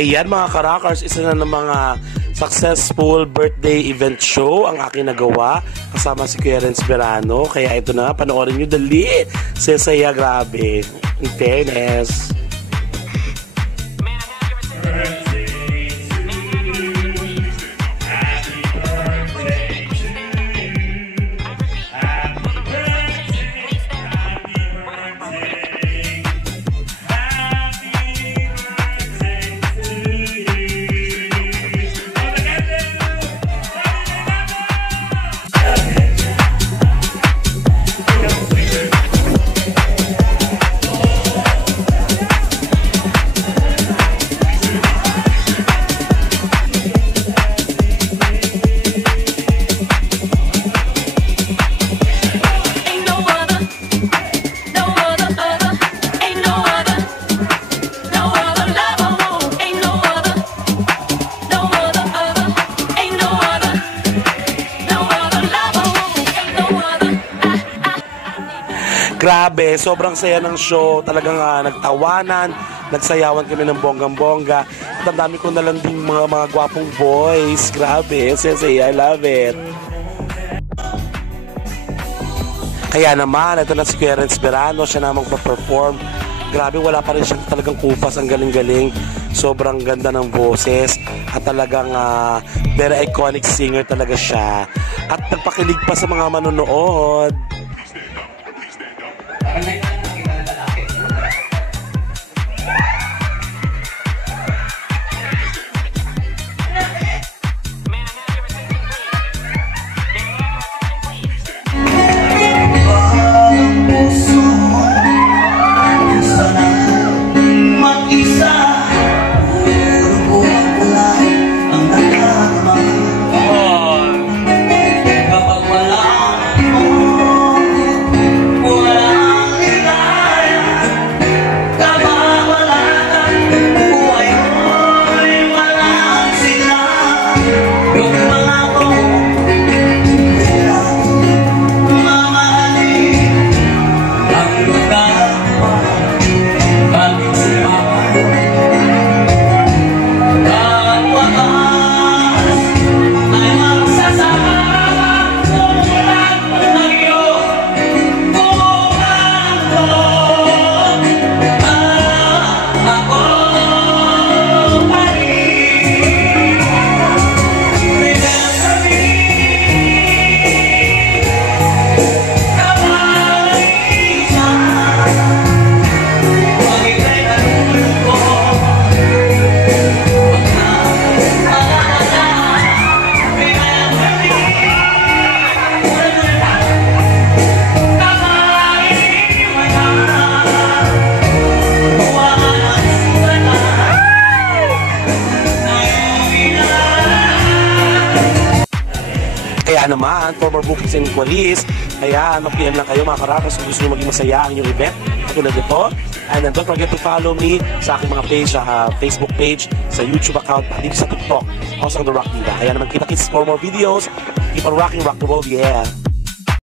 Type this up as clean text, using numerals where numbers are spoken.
Ayan mga karakars, isa na ng mga successful birthday event show ang aking nagawa kasama si Kuya Renz Verano. Kaya ito na, panoorin nyo dali. Sesaya, grabe. In fairness. Grabe, sobrang saya ng show. Talagang nagtawanan, nagsayawan kami ng bonggang-bongga. At ang dami ko na lang din mga gwapong boys. Grabe, sensei, I love it. Kaya naman, ito na si Kuya Renz Verano, siya namang pa-perform. Grabe, wala pa rin siyang talagang kufas, ang galing-galing. Sobrang ganda ng boses. At talagang very iconic singer talaga siya. At nagpakilig pa sa mga manonood. Kaya naman, for more bookings and inquiries, kaya mag-PM lang kayo mga karakas kung gusto nyo maging masaya ang inyong event katulad nito. And then don't forget to follow me sa aking mga page, sa Facebook page, sa YouTube account, at dito sa TikTok, House of the Rock Diva. Kaya naman kita-kits for more videos. Keep on rocking, rock the world, yeah!